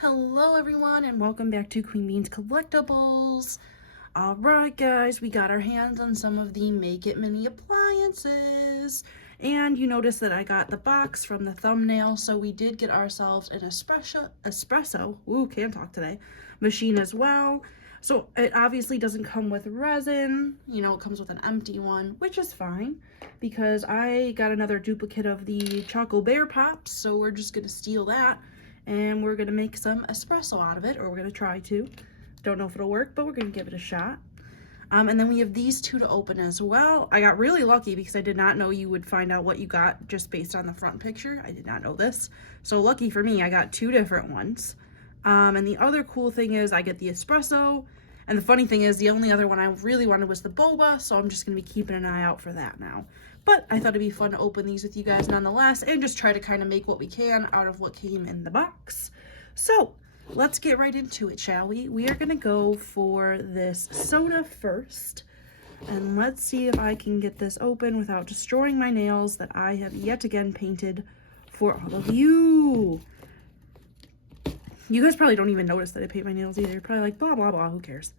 Hello everyone and welcome back to Queen Bean's Collectibles. Alright guys, we got our hands on some of the Make It Mini appliances. And you notice that I got the box from the thumbnail, so we did get ourselves an can't talk today, machine as well. So it obviously doesn't come with resin, it comes with an empty one, which is fine because I got another duplicate of the Choco Bear Pops, so we're just gonna steal that. And we're gonna make some espresso out of it, or we're gonna try to. Don't know if it'll work, but we're gonna give it a shot. And then we have these two to open as well. I got really lucky because I did not know you would find out what you got just based on the front picture. I did not know this. So lucky for me, I got two different ones. And the other cool thing is I get the espresso. And the funny thing is the only other one I really wanted was the boba, so I'm just gonna be keeping an eye out for that now. But I thought it'd be fun to open these with you guys nonetheless and just try to kind of make what we can out of what came in the box. So let's get right into it, shall we? We are gonna go for this soda first. And let's see if I can get this open without destroying my nails that I have yet again painted for all of you. You guys probably don't even notice that I paint my nails either. You're probably like, blah, blah, blah, who cares?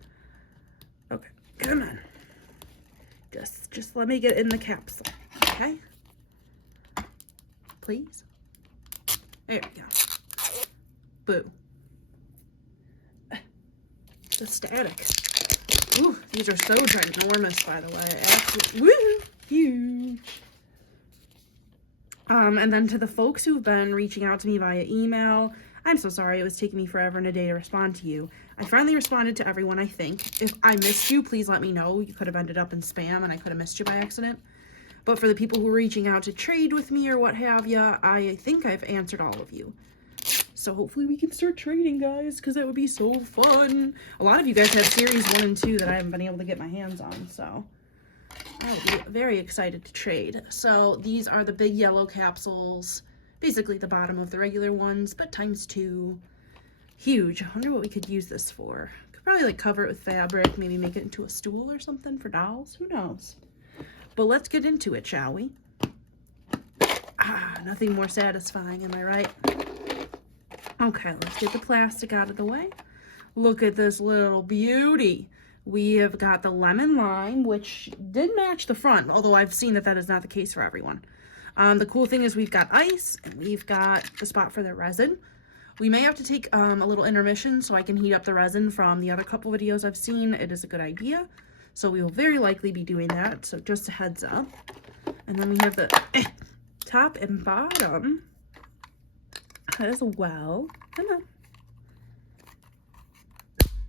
Okay, come on. Just let me get in the capsule, okay? Please? There we go. Boo. The static. Ooh, these are so ginormous, by the way. Absolutely, woo, huge. And then to the folks who've been reaching out to me via email, I'm so sorry it was taking me forever and a day to respond to you. I finally responded to everyone, I think. If I missed you, please let me know. You could have ended up in spam and I could have missed you by accident. But for the people who are reaching out to trade with me or what have ya, I think I've answered all of you. So hopefully we can start trading, guys, because that would be so fun. A lot of you guys have series 1 and 2 that I haven't been able to get my hands on, so I'll be very excited to trade. So these are the big yellow capsules. Basically the bottom of the regular ones, but times 2. Huge. I wonder what we could use this for. Could probably like cover it with fabric, maybe make it into a stool or something for dolls. Who knows? But let's get into it, shall we? Nothing more satisfying, am I right? Okay, let's get the plastic out of the way. Look at this little beauty. We have got the lemon lime, which did match the front, although I've seen that is not the case for everyone. The cool thing is we've got ice and we've got the spot for the resin. We may have to take a little intermission so I can heat up the resin from the other couple videos I've seen. It is a good idea. So we will very likely be doing that. So just a heads up. And then we have the top and bottom as well. Come on.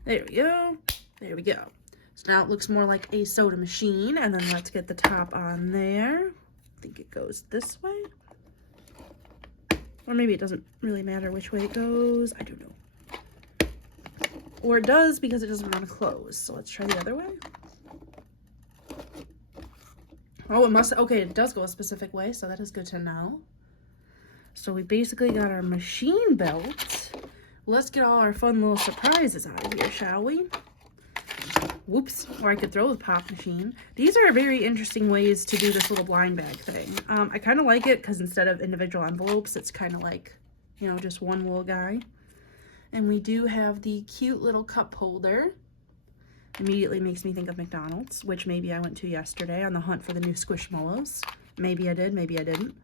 There we go. There we go. So now it looks more like a soda machine. And then let's get the top on there. I think it goes this way. Or maybe it doesn't really matter which way it goes. I don't know. Or it does because it doesn't want to close. So let's try the other way. Oh, it must. Okay, it does go a specific way, so that is good to know. So we basically got our machine built. Let's get all our fun little surprises out of here, shall we? Whoops, or I could throw the pop machine. These are very interesting ways to do this little blind bag thing. I kind of like it because instead of individual envelopes, it's kind of like, just one little guy. And we do have the cute little cup holder. Immediately makes me think of McDonald's, which maybe I went to yesterday on the hunt for the new Squishmallows. Maybe I did, maybe I didn't.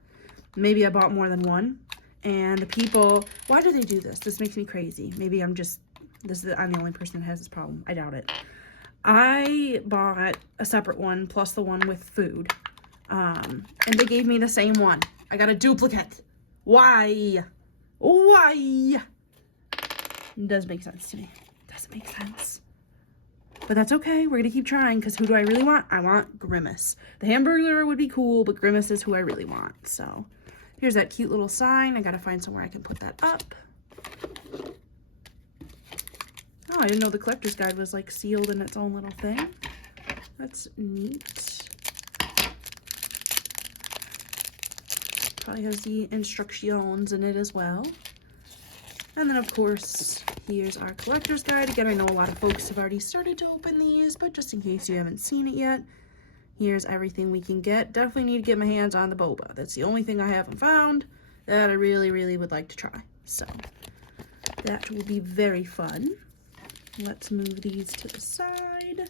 Maybe I bought more than one. And the people, why do they do this? This makes me crazy. Maybe I'm the only person that has this problem. I doubt it. I bought a separate one plus the one with food. And they gave me the same one. I got a duplicate. Why? Why? It does make sense to me. Doesn't make sense. But that's okay. We're going to keep trying because who do I really want? I want Grimace. The Hamburglar would be cool, but Grimace is who I really want. So here's that cute little sign. I got to find somewhere I can put that up. Oh, I didn't know the collector's guide was like sealed in its own little thing. That's neat. Probably has the instructions in it as well. And then of course, here's our collector's guide. Again, I know a lot of folks have already started to open these, but just in case you haven't seen it yet, here's everything we can get. Definitely need to get my hands on the boba. That's the only thing I haven't found that I really, really would like to try. So That will be very fun. Let's move these to the side.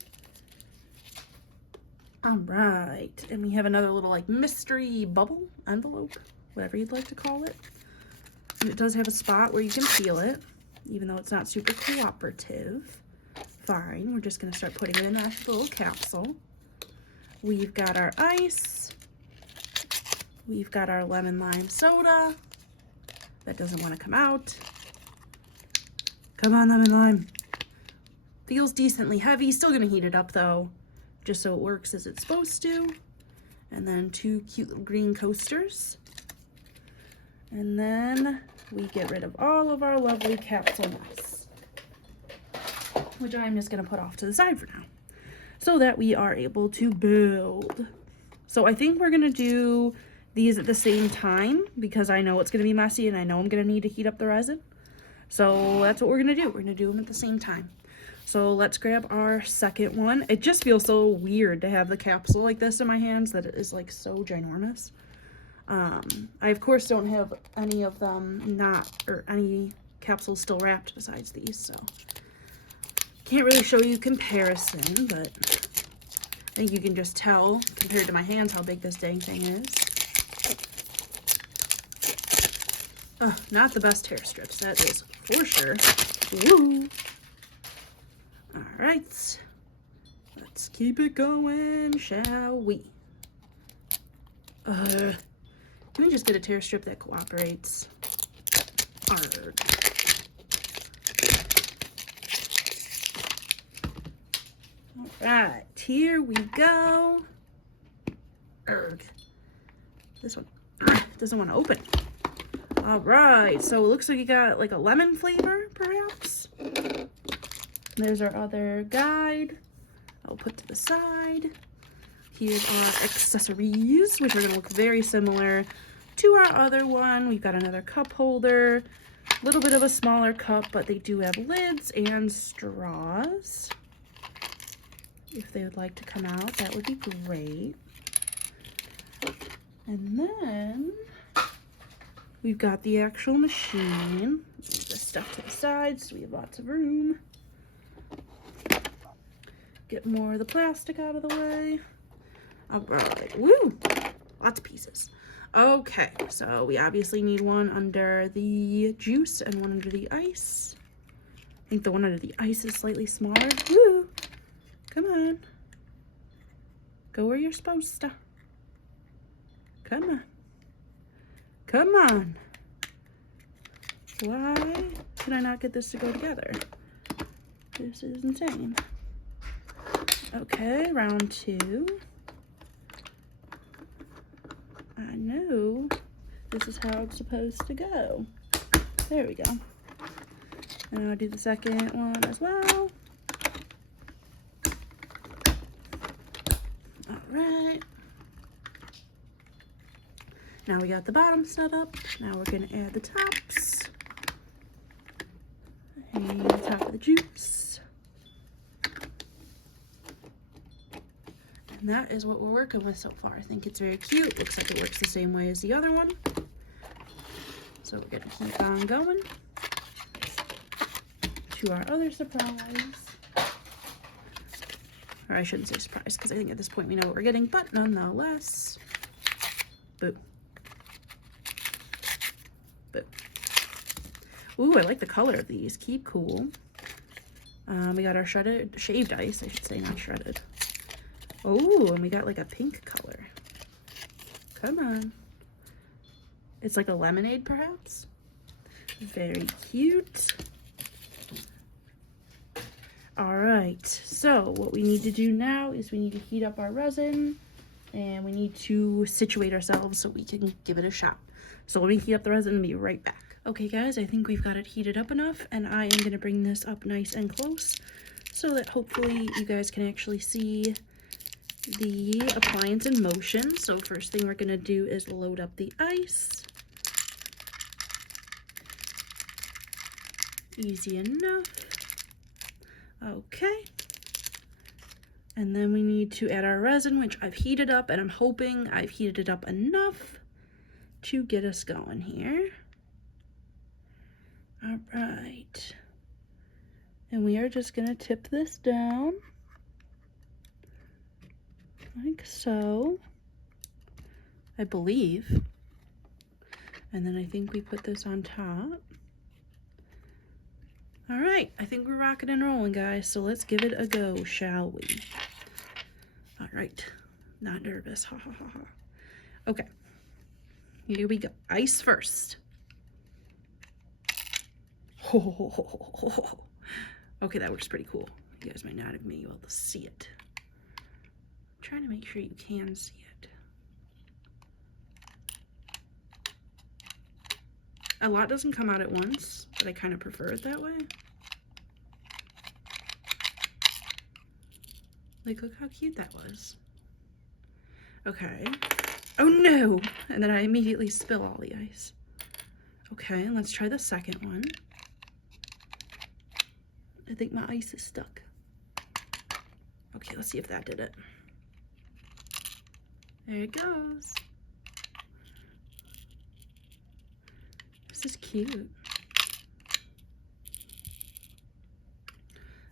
All right, and we have another little like mystery bubble envelope, whatever you'd like to call it. And it does have a spot where you can feel it, even though it's not super cooperative. Fine, we're just gonna start putting it in that little capsule. We've got our ice. We've got our lemon lime soda. That doesn't want to come out. Come on, lemon lime. Feels decently heavy. Still gonna heat it up though, just so it works as it's supposed to. And then 2 cute little green coasters. And then we get rid of all of our lovely capsule mess, which I'm just gonna put off to the side for now, so that we are able to build. So I think we're gonna do these at the same time because I know it's gonna be messy and I know I'm gonna need to heat up the resin. So that's what we're gonna do. We're gonna do them at the same time. So let's grab our second one. It just feels so weird to have the capsule like this in my hands, that it is like so ginormous. I of course don't have any of them any capsules still wrapped besides these, so can't really show you comparison, but I think you can just tell compared to my hands how big this dang thing is. Not the best hair strips, that is for sure. Woo! All right, let's keep it going, shall we? Can we just get a tear strip that cooperates? Arrgh. All right, here we go. Arrgh. This one doesn't want to open. All right, so it looks like you got like a lemon flavor, perhaps. There's our other guide. I'll put to the side. Here's our accessories, which are going to look very similar to our other one. We've got another cup holder, a little bit of a smaller cup, but they do have lids and straws. If they would like to come out, that would be great. And then we've got the actual machine. Move this stuff to the side so we have lots of room. Get more of the plastic out of the way. All right, woo, lots of pieces. Okay, so we obviously need one under the juice and one under the ice. I think the one under the ice is slightly smaller. Woo, come on. Go where you're supposed to. Come on. Come on. Why can I not get this to go together? This is insane. Okay, round 2. I know this is how it's supposed to go. There we go. And I'll do the second one as well. All right. Now we got the bottom set up. Now we're gonna add the tops. And the top of the juice. And that is what we're working with so far. I think it's very cute. Looks like it works the same way as the other one. So we're gonna keep on going to our other surprise. Or I shouldn't say surprise, because I think at this point we know what we're getting, but nonetheless. Boo. Boo. Ooh, I like the color of these. Keep cool. We got our shaved ice, I should say, not shredded. Oh, and we got like a pink color. Come on. It's like a lemonade, perhaps? Very cute. All right, so what we need to do now is we need to heat up our resin and we need to situate ourselves so we can give it a shot. So let me heat up the resin and be right back. Okay guys, I think we've got it heated up enough and I am gonna bring this up nice and close so that hopefully you guys can actually see the appliance in motion. So first thing we're gonna do is load up the ice. Easy enough. Okay. And then we need to add our resin, which I've heated up, and I'm hoping I've heated it up enough to get us going here. All right. And we are just going to tip this down like so, I believe. And then I think we put this on top. All right, I think we're rocking and rolling, guys. So let's give it a go, shall we? All right, not nervous, ha ha ha ha. Okay, here we go. Ice first. Okay, that works pretty cool. You guys might not have been able to see it. I'm trying to make sure you can see it. A lot doesn't come out at once, but I kind of prefer it that way. Like, look how cute that was. Okay. Oh no! And then I immediately spill all the ice. Okay, let's try the second one. I think my ice is stuck. Okay, let's see if that did it. There it goes. This is cute.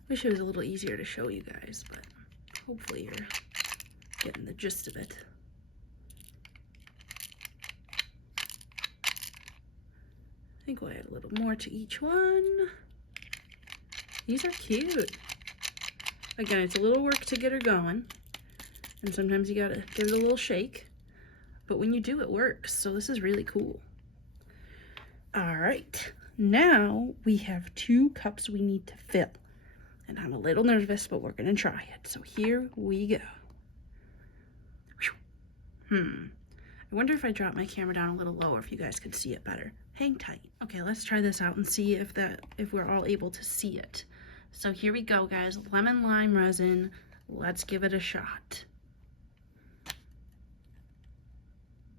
Wish it was a little easier to show you guys, but hopefully you're getting the gist of it. I think we'll add a little more to each one. These are cute. Again, it's a little work to get her going, and sometimes you gotta give it a little shake, but when you do, it works. So this is really cool. All right, now we have 2 cups we need to fill, and I'm a little nervous, but we're gonna try it. So here we go. I wonder if I drop my camera down a little lower if you guys could see it better. Hang tight. Okay, let's try this out and see if we're all able to see it. So here we go, guys. Lemon lime resin. Let's give it a shot.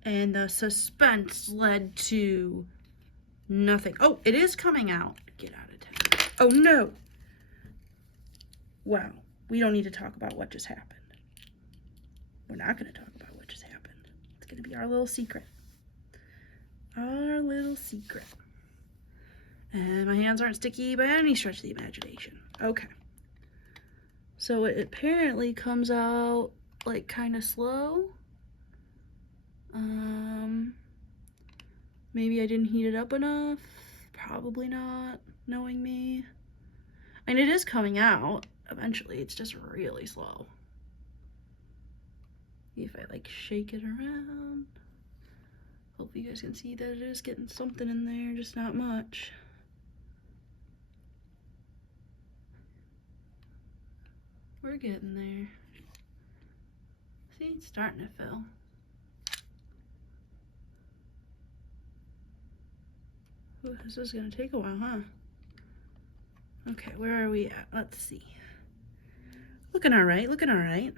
And the suspense led to nothing. Oh, it is coming out. Get out of town. Oh no. Wow. We don't need to talk about what just happened. We're not going to talk about what just happened. It's going to be our little secret. Our little secret. And my hands aren't sticky by any stretch of the imagination. Okay. So it apparently comes out like kind of slow. Maybe I didn't heat it up enough. Probably not, knowing me. And it is coming out eventually. It's just really slow. If I like shake it around. Hope you guys can see that it is getting something in there, just not much. We're getting there. See, it's starting to fill. Ooh, this is gonna take a while, huh? Okay, where are we at? Let's see. Looking all right, looking all right.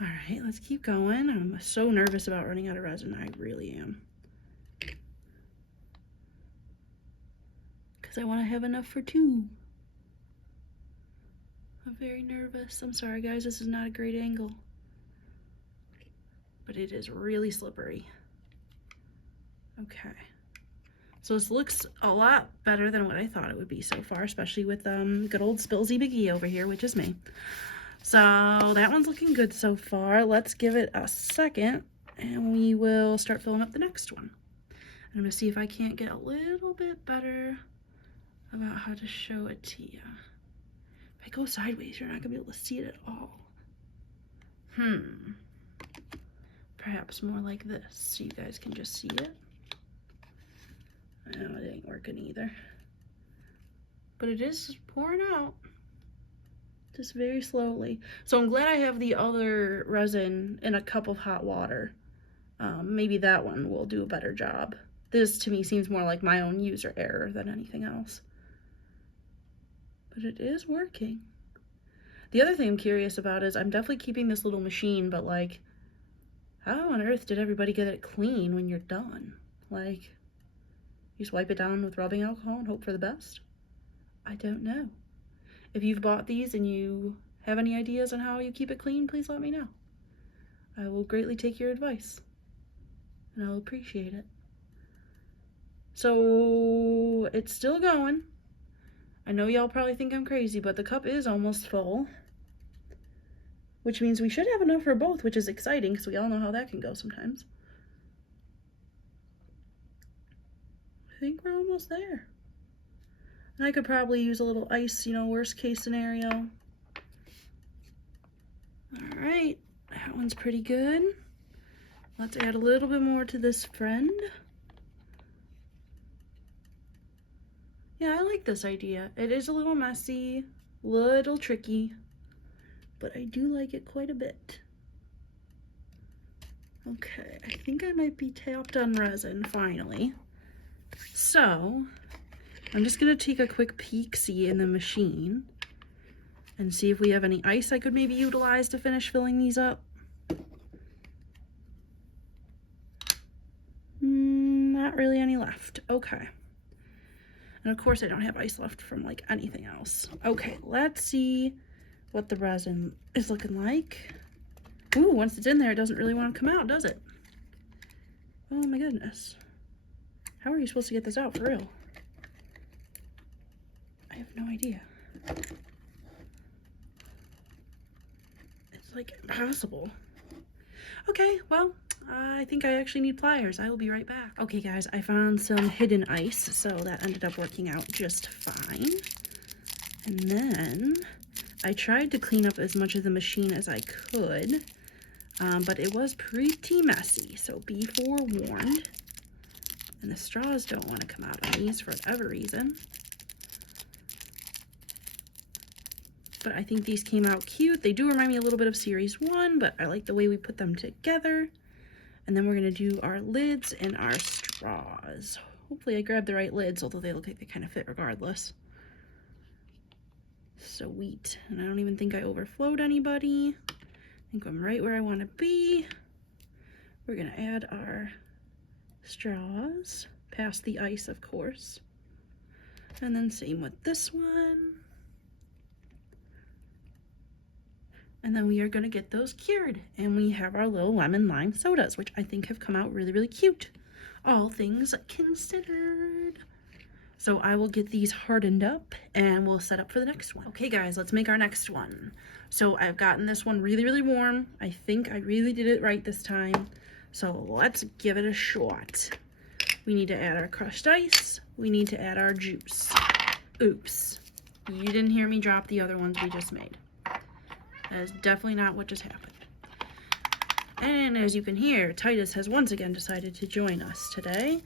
All right, let's keep going. I'm so nervous about running out of resin. I really am. Because I want to have enough for 2. I'm very nervous. I'm sorry, guys. This is not a great angle. But it is really slippery. Okay. So this looks a lot better than what I thought it would be so far, especially with good old Spillsy McGee over here, which is me. So that one's looking good so far. Let's give it a second and we will start filling up the next one. I'm going to see if I can't get a little bit better about how to show it to you. If I go sideways, you're not going to be able to see it at all. Perhaps more like this so you guys can just see it. No, it ain't working either. But it is pouring out. Just very slowly. So I'm glad I have the other resin in a cup of hot water. Maybe that one will do a better job. This to me seems more like my own user error than anything else. But it is working. The other thing I'm curious about is I'm definitely keeping this little machine, but like, how on earth did everybody get it clean when you're done? Like, you just wipe it down with rubbing alcohol and hope for the best? I don't know. If you've bought these and you have any ideas on how you keep it clean, please let me know. I will greatly take your advice, and I'll appreciate it. So it's still going. I know y'all probably think I'm crazy, but the cup is almost full, which means we should have enough for both, which is exciting because we all know how that can go sometimes. I think we're almost there. And I could probably use a little ice, you know, worst case scenario. All right, that one's pretty good. Let's add a little bit more to this friend. Yeah, I like this idea. It is a little messy, little tricky, but I do like it quite a bit. Okay, I think I might be tapped on resin finally. So I'm just gonna take a quick peek-see in the machine and see if we have any ice I could maybe utilize to finish filling these up. Not really any left. Okay. And of course I don't have ice left from like anything else. Okay, let's see what the resin is looking like. Ooh, once it's in there, it doesn't really want to come out, does it? Oh my goodness. How are you supposed to get this out for real? I have no idea. It's like impossible. Okay, well, I think I actually need pliers. I will be right back. Okay guys, I found some hidden ice, so that ended up working out just fine. And then I tried to clean up as much of the machine as I could, but it was pretty messy, so be forewarned. And the straws don't want to come out on these for whatever reason. But I think these came out cute. They do remind me a little bit of Series 1, but I like the way we put them together. And then we're going to do our lids and our straws. Hopefully I grabbed the right lids, although they look like they kind of fit regardless. Sweet. And I don't even think I overflowed anybody. I think I'm right where I want to be. We're going to add our straws, past the ice, of course. And then same with this one. And then we are going to get those cured. And we have our little lemon lime sodas, which I think have come out really, really cute. All things considered. So I will get these hardened up and we'll set up for the next one. Okay guys, let's make our next one. So I've gotten this one really, really warm. I think I really did it right this time. So let's give it a shot. We need to add our crushed ice. We need to add our juice. Oops. You didn't hear me drop the other ones we just made. That is definitely not what just happened. And as you can hear, Titus has once again decided to join us today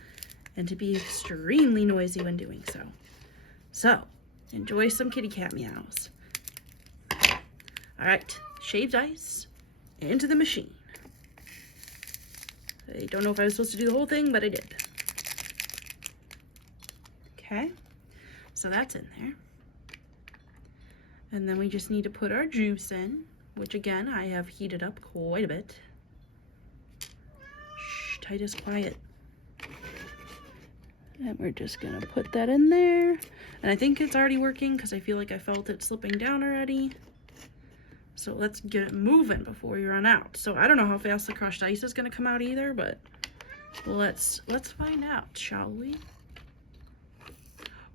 and to be extremely noisy when doing so. So, enjoy some kitty cat meows. All right, shaved ice into the machine. I don't know if I was supposed to do the whole thing, but I did. Okay, so that's in there. And then we just need to put our juice in, which again, I have heated up quite a bit. Shh, Titus, quiet. And we're just gonna put that in there. And I think it's already working because I feel like I felt it slipping down already. So let's get it moving before we run out. So I don't know how fast the crushed ice is gonna come out either, but let's find out, shall we?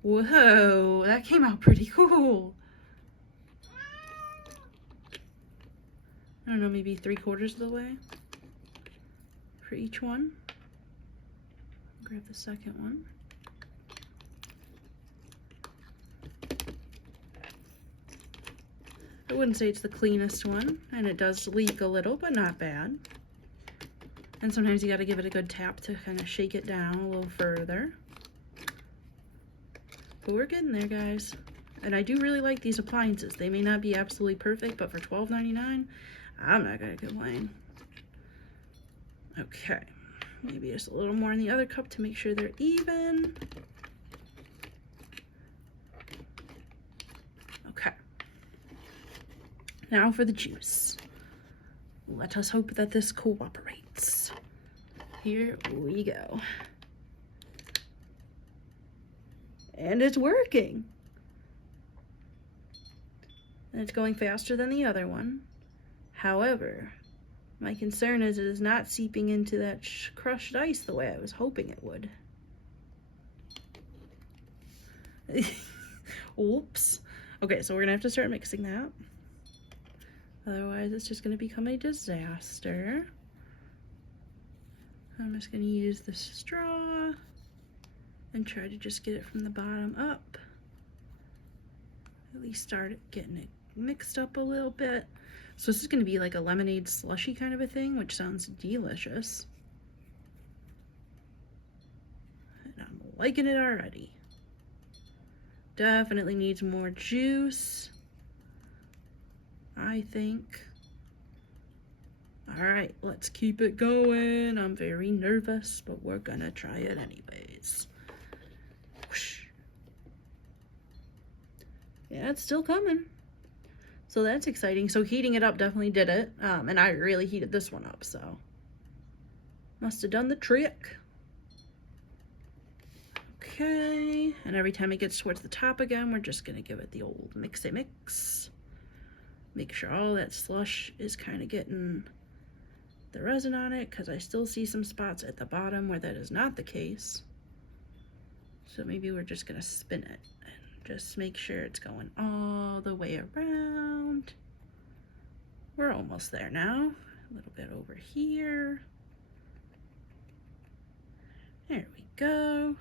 Whoa, that came out pretty cool. I don't know, maybe 3/4 of the way for each one. Grab the second one. I wouldn't say it's the cleanest one, and it does leak a little, but not bad. And sometimes you gotta give it a good tap to kind of shake it down a little further. But we're getting there, guys. And I do really like these appliances. They may not be absolutely perfect, but for $12.99, I'm not gonna complain. Okay, maybe just a little more in the other cup to make sure they're even. Okay. Now for the juice. Let us hope that this cooperates. Here we go. And it's working. And it's going faster than the other one. However, my concern is it is not seeping into that crushed ice the way I was hoping it would. Oops. Okay, so we're gonna have to start mixing that. Otherwise, it's just gonna become a disaster. I'm just gonna use the straw and try to just get it from the bottom up. At least start getting it mixed up a little bit. So this is gonna be like a lemonade slushy kind of a thing, which sounds delicious. And I'm liking it already. Definitely needs more juice, I think. All right, let's keep it going. I'm very nervous, but we're gonna try it anyways. Whoosh. Yeah, it's still coming. So that's exciting. So heating it up definitely did it. And I really heated this one up, so must have done the trick. Okay, and every time it gets towards the top again, we're just gonna give it the old mix. Make sure all that slush is kind of getting the resin on it, because I still see some spots at the bottom where that is not the case. So maybe we're just gonna spin it and just make sure it's going all the way around. We're almost there now. A little bit over here. There we go.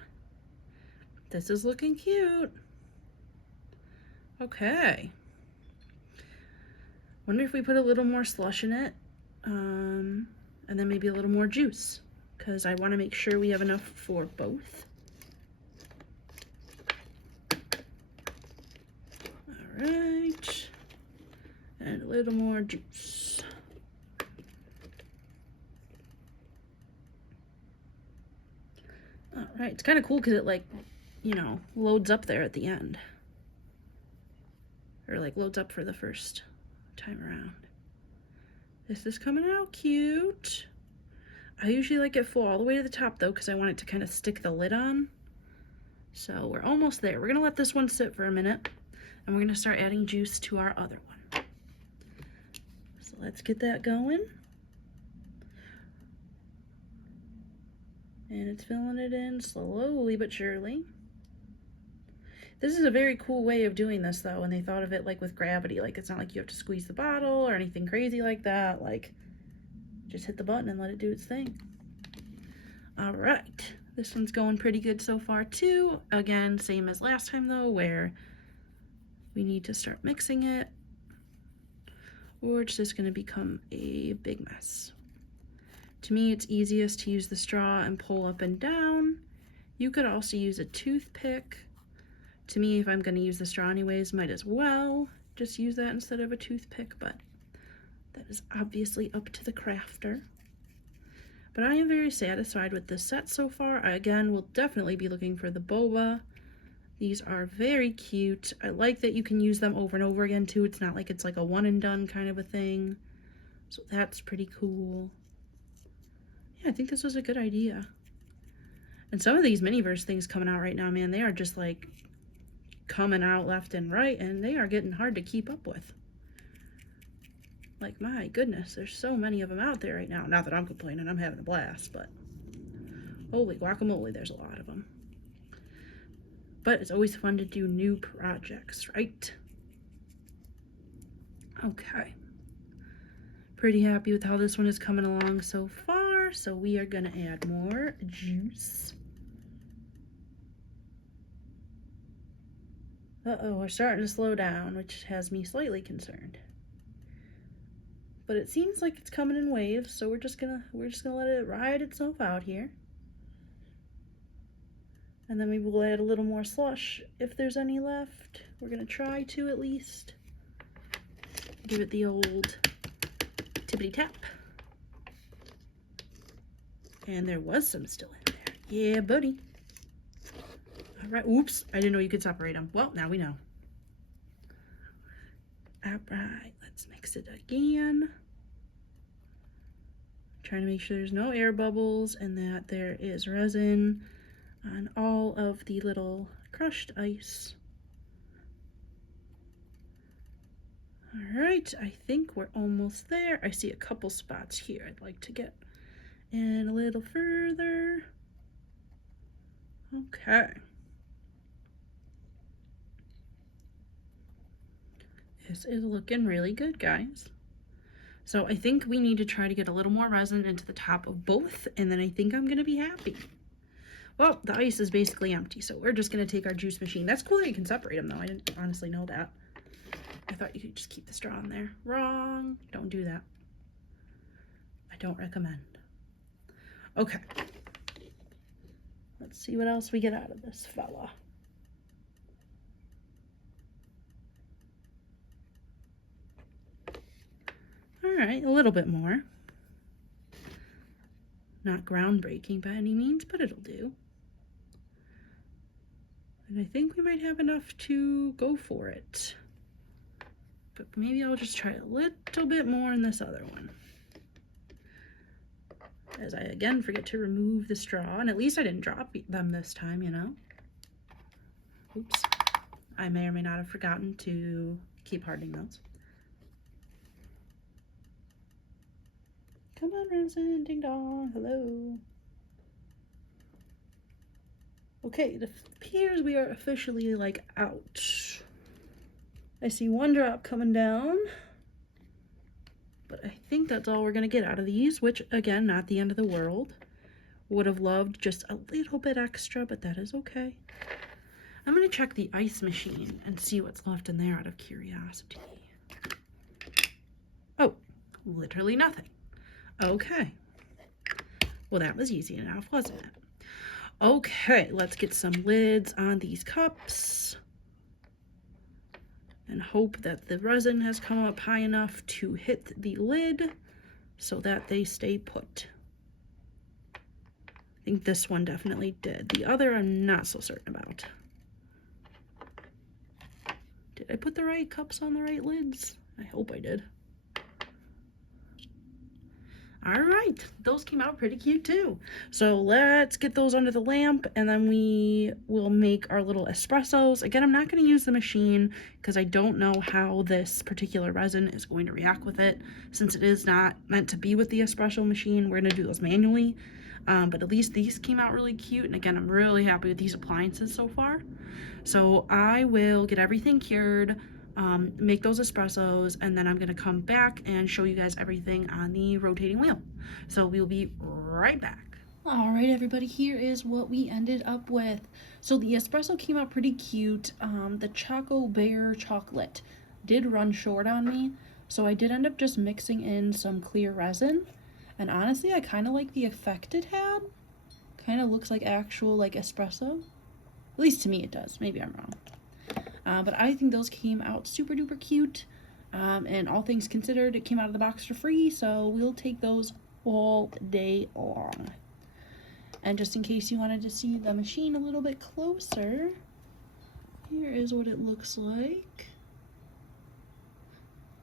This is looking cute. Okay. Wonder if we put a little more slush in it, and then maybe a little more juice, because I want to make sure we have enough for both. All right, and a little more juice. All right, it's kind of cool because it, like, you know, loads up there at the end, or like loads up for the first time around. This is coming out cute. I usually like it full all the way to the top though, because I want it to kind of stick the lid on. So we're almost there. We're gonna let this one sit for a minute, and we're gonna start adding juice to our other one. So let's get that going. And it's filling it in slowly but surely. This is a very cool way of doing this though, and they thought of it like with gravity. Like, it's not like you have to squeeze the bottle or anything crazy like that. Like, just hit the button and let it do its thing. All right, this one's going pretty good so far too. Again, same as last time though, where we need to start mixing it, or it's just gonna become a big mess. To me, it's easiest to use the straw and pull up and down. You could also use a toothpick. To me, if I'm going to use the straw anyways, might as well just use that instead of a toothpick, but that is obviously up to the crafter. But I am very satisfied with this set so far. I, again, will definitely be looking for the boba. These are very cute. I like that you can use them over and over again too. It's not like it's like a one and done kind of a thing. So that's pretty cool. Yeah, I think this was a good idea. And some of these Miniverse things coming out right now, man, they are just like coming out left and right, and they are getting hard to keep up with. Like, my goodness, there's so many of them out there right now. Not that I'm complaining, I'm having a blast, but holy guacamole, there's a lot of them. But it's always fun to do new projects, right? Okay. Pretty happy with how this one is coming along so far, so we are gonna add more juice. Uh-oh, we're starting to slow down, which has me slightly concerned. But it seems like it's coming in waves, so we're just gonna let it ride itself out here. And then maybe we'll add a little more slush if there's any left. We're gonna try to at least. Give it the old tippity tap. And there was some still in there. Yeah, buddy. All right, oops, I didn't know you could separate them. Well, now we know. All right, let's mix it again. Trying to make sure there's no air bubbles and that there is resin on all of the little crushed ice. All right, I think we're almost there. I see a couple spots here I'd like to get in a little further. Okay. This is looking really good, guys. So I think we need to try to get a little more resin into the top of both, and then I think I'm gonna be happy. Well, the ice is basically empty, so we're just gonna take our juice machine. That's cool that you can separate them though. I didn't honestly know that. I thought you could just keep the straw in there. Wrong. Don't do that. I don't recommend. Okay. Let's see what else we get out of this fella. All right, a little bit more. Not groundbreaking by any means, but it'll do. And I think we might have enough to go for it. But maybe I'll just try a little bit more in this other one. As I again forget to remove the straw, and at least I didn't drop them this time, you know. Oops. I may or may not have forgotten to keep hardening those. Come on, resin, ding dong, hello. Okay, it appears we are officially like out. I see one drop coming down, but I think that's all we're gonna get out of these, which again, not the end of the world. Would have loved just a little bit extra, but that is okay. I'm gonna check the ice machine and see what's left in there out of curiosity. Oh, literally nothing. Okay. Well, that was easy enough, wasn't it? Okay, let's get some lids on these cups and hope that the resin has come up high enough to hit the lid so that they stay put. I think this one definitely did. The other I'm not so certain about. Did I put the right cups on the right lids? I hope I did. All right, those came out pretty cute too. So let's get those under the lamp and then we will make our little espressos. Again, I'm not going to use the machine because I don't know how this particular resin is going to react with it. Since it is not meant to be with the espresso machine, we're going to do those manually. But at least these came out really cute. And again, I'm really happy with these appliances so far. So I will get everything cured, make those espressos, and then I'm gonna come back and show you guys everything on the rotating wheel. So we'll be right back. All right, everybody, here is what we ended up with. So the espresso came out pretty cute. The Choco Bear chocolate did run short on me, so I did end up just mixing in some clear resin. And honestly, I kind of like the effect it had. Kind of looks like actual like espresso. At least to me it does. Maybe I'm wrong. But I think those came out super duper cute. And all things considered, it came out of the box for free. So we'll take those all day long. And just in case you wanted to see the machine a little bit closer, here is what it looks like.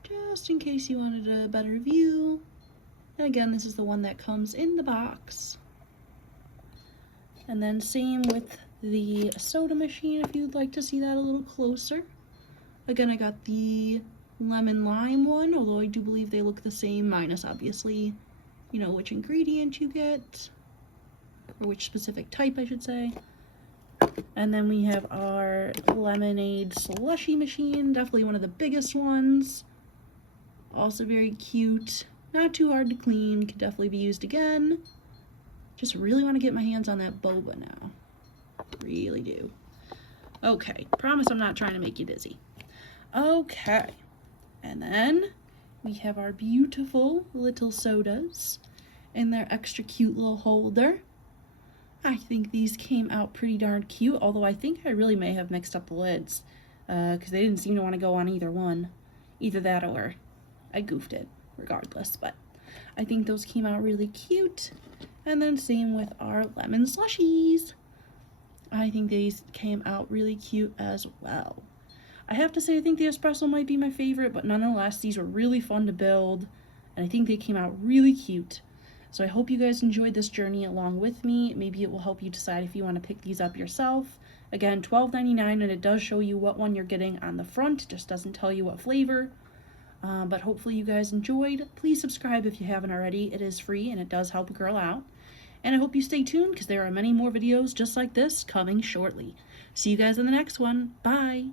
Just in case you wanted a better view. And again, this is the one that comes in the box. And then same with the soda machine if you'd like to see that a little closer. Again, I got the lemon lime one, although I do believe they look the same, minus obviously, you know, which ingredient you get, or which specific type I should say. And then we have our lemonade slushy machine, definitely one of the biggest ones. Also very cute, not too hard to clean, could definitely be used again. Just really want to get my hands on that boba now. Really do. Okay, promise I'm not trying to make you dizzy. Okay, and then we have our beautiful little sodas in their extra cute little holder. I think these came out pretty darn cute, although I think I really may have mixed up the lids because they didn't seem to want to go on either one. Either that or I goofed it, regardless, but I think those came out really cute. And then same with our lemon slushies. I think these came out really cute as well. I have to say I think the espresso might be my favorite, but nonetheless these were really fun to build and I think they came out really cute. So I hope you guys enjoyed this journey along with me. Maybe it will help you decide if you want to pick these up yourself. Again, $12.99, and it does show you what one you're getting on the front. It just doesn't tell you what flavor. But hopefully you guys enjoyed. Please subscribe if you haven't already. It is free and it does help a girl out. And I hope you stay tuned because there are many more videos just like this coming shortly. See you guys in the next one. Bye!